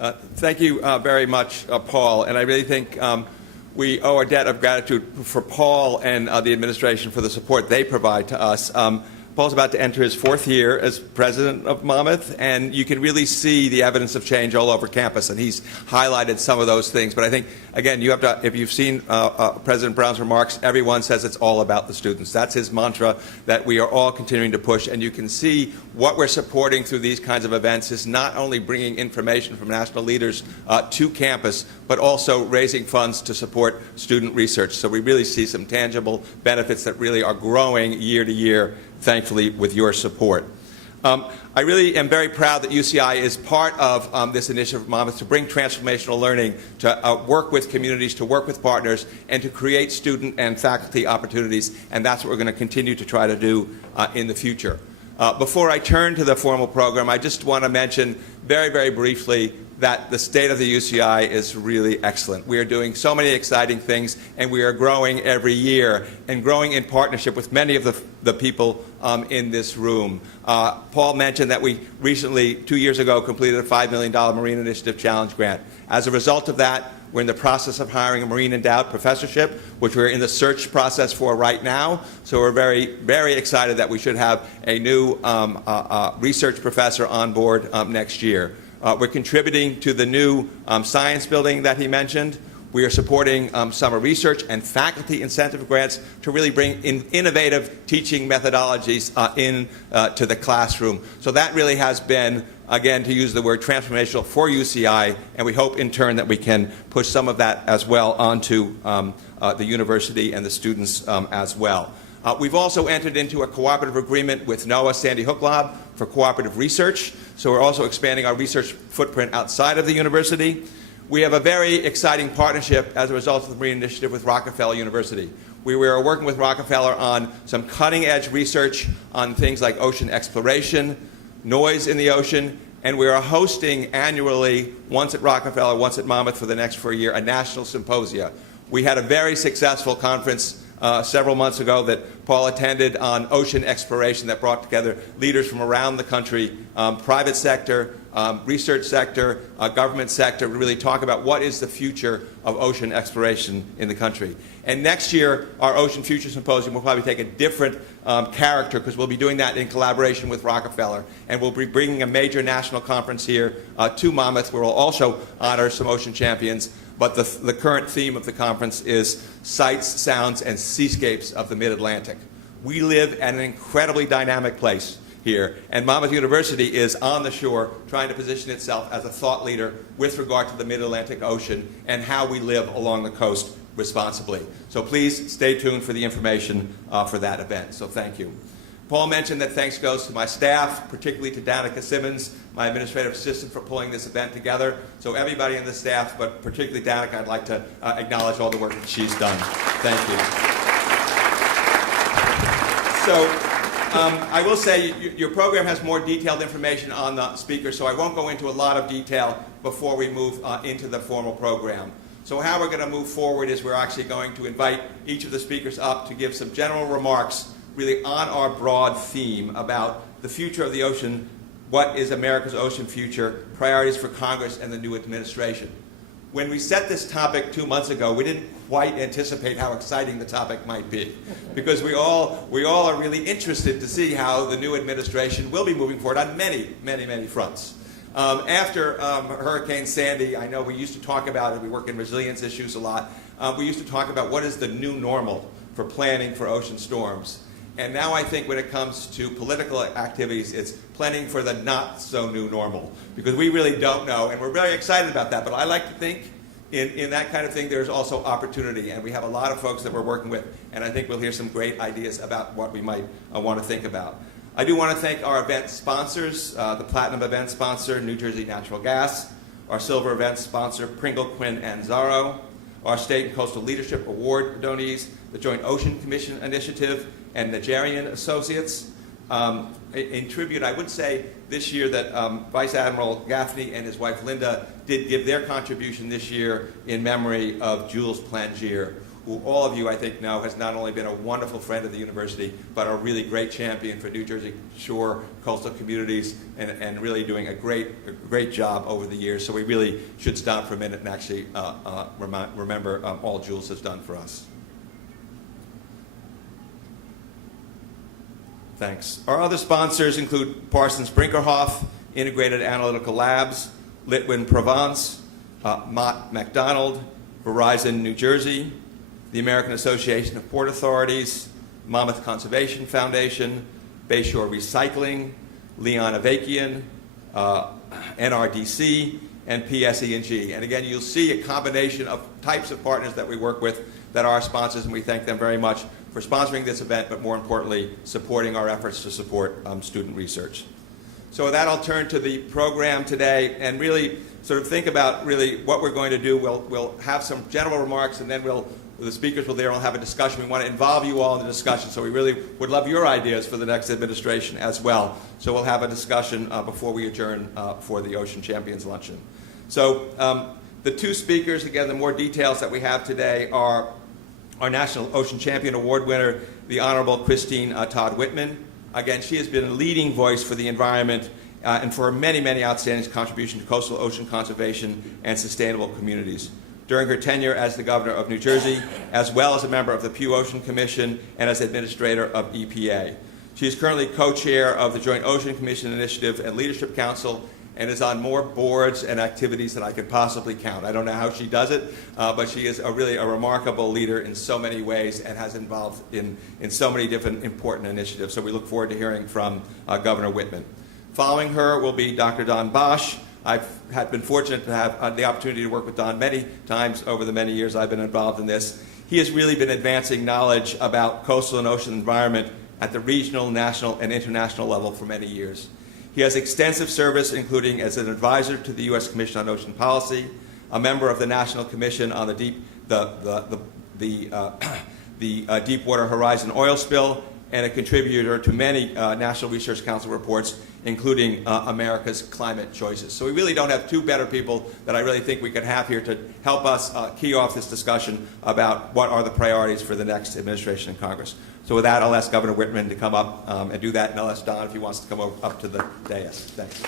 Thank you very much, Paul. And I really think we owe a debt of gratitude for Paul and the administration for the support they provide to us. Paul's about to enter his 4th year as president of Monmouth, and you can really see the evidence of change all over campus, and he's highlighted some of those things. But I think, again, you have to, if you've seen President Brown's remarks, everyone says it's all about the students. That's his mantra that we are all continuing to push, and you can see what we're supporting through these kinds of events is not only bringing information from national leaders to campus, but also raising funds to support student research. So we really see some tangible benefits that really are growing year to year, thankfully, with your support. I really am very proud that UCI is part of this initiative of Monmouth to bring transformational learning, to work with communities, to work with partners, and to create student and faculty opportunities, and that's what we're going to continue to try to do in the future. Before I turn to the formal program, I just want to mention very, very briefly that the state of the UCI is really excellent. We are doing so many exciting things, and we are growing every year, and growing in partnership with many of the people in this room. Paul mentioned that we recently, 2 years ago, completed a $5 million Marine Initiative Challenge Grant. As a result of that, we're in the process of hiring a Marine Endowed Professorship, which we're in the search process for right now. So we're very, very excited that we should have a new research professor on board next year. We're contributing to the new science building that he mentioned. We are supporting summer research and faculty incentive grants to really bring in innovative teaching methodologies to the classroom. So that really has been, again, to use the word transformational for UCI, and we hope in turn that we can push some of that as well onto the university and the students as well. We've also entered into a cooperative agreement with NOAA Sandy Hook Lab for cooperative research. So we're also expanding our research footprint outside of the university. We have a very exciting partnership as a result of the Marine Initiative with Rockefeller University. We were working with Rockefeller on some cutting-edge research on things like ocean exploration, noise in the ocean, and we are hosting annually, once at Rockefeller, once at Monmouth for the next 4 year, a national symposium. We had a very successful conference several months ago that Paul attended on ocean exploration that brought together leaders from around the country, private sector, research sector, government sector, to really talk about what is the future of ocean exploration in the country. And next year, our Ocean Future Symposium will probably take a different character, because we'll be doing that in collaboration with Rockefeller. And we'll be bringing a major national conference here to Monmouth, where we'll also honor some ocean champions. But the current theme of the conference is Sights, Sounds, and Seascapes of the Mid-Atlantic. We live at an incredibly dynamic place here, and Monmouth University is on the shore trying to position itself as a thought leader with regard to the Mid-Atlantic Ocean and how we live along the coast responsibly. So please stay tuned for the information for that event. So thank you. Paul mentioned that thanks goes to my staff, particularly to Danica Simmons, my administrative assistant, for pulling this event together. So everybody in the staff, but particularly Danica, I'd like to acknowledge all the work that she's done. Thank you. So I will say your program has more detailed information on the speakers, so I won't go into a lot of detail before we move into the formal program. So how we're going to move forward is we're actually going to invite each of the speakers up to give some general remarks really on our broad theme about the future of the ocean, what is America's ocean future, priorities for Congress and the new administration. When we set this topic 2 months ago, we didn't quite anticipate how exciting the topic might be, because we all are really interested to see how the new administration will be moving forward on many, many, many fronts. After Hurricane Sandy, I know we used to talk about it, we work in resilience issues a lot, we used to talk about what is the new normal for planning for ocean storms. And now I think when it comes to political activities, it's planning for the not so new normal, because we really don't know, and we're very excited about that. But I like to think in that kind of thing there's also opportunity, and we have a lot of folks that we're working with, and I think we'll hear some great ideas about what we might want to think about. I do want to thank our event sponsors, the Platinum event sponsor, New Jersey Natural Gas, our Silver event sponsor, Pringle, Quinn, and Zorro, our State and Coastal Leadership Award donees, the Joint Ocean Commission Initiative, and Nigerian Associates. In tribute, I would say this year that Vice Admiral Gaffney and his wife Linda did give their contribution this year in memory of Jules Plangier, who all of you, I think, know has not only been a wonderful friend of the university, but a really great champion for New Jersey shore coastal communities, and really doing a great job over the years. So we really should stop for a minute and actually remember all Jules has done for us. Thanks. Our other sponsors include Parsons Brinkerhoff, Integrated Analytical Labs, Litwin Provence, MacDonald, Verizon New Jersey, the American Association of Port Authorities, Monmouth Conservation Foundation, Bayshore Recycling, Leon Avakian, NRDC, and PSE&G. And again, you'll see a combination of types of partners that we work with that are our sponsors, and we thank them very much for sponsoring this event, but more importantly, supporting our efforts to support student research. So with that, I'll turn to the program today and really sort of think about really what we're going to do. We'll have some general remarks, and then the speakers will there will have a discussion. We want to involve you all in the discussion, so we really would love your ideas for the next administration as well. So we'll have a discussion before we adjourn for the Ocean Champions Luncheon. So the two speakers, again, the more details that we have today are our National Ocean Champion Award winner, the Honorable Christine Todd Whitman. Again, she has been a leading voice for the environment and for many, many outstanding contributions to coastal ocean conservation and sustainable communities. During her tenure as the Governor of New Jersey, as well as a member of the Pew Ocean Commission and as Administrator of EPA. She is currently co-chair of the Joint Ocean Commission Initiative and Leadership Council, and is on more boards and activities than I could possibly count. I don't know how she does it, but she is really a remarkable leader in so many ways and has involved in so many different important initiatives. So we look forward to hearing from Governor Whitman. Following her will be Dr. Don Bosh. I've been fortunate to have the opportunity to work with Don many times over the many years I've been involved in this. He has really been advancing knowledge about coastal and ocean environment at the regional, national, and international level for many years. He has extensive service, including as an advisor to the U.S. Commission on Ocean Policy, a member of the National Commission on the Deepwater Horizon oil spill, and a contributor to many National Research Council reports, including America's Climate Choices. So we really don't have two better people that I really think we could have here to help us key off this discussion about what are the priorities for the next administration and Congress. So with that, I'll ask Governor Whitman to come up and do that, and I'll ask Don if he wants to come up to the dais. Thanks.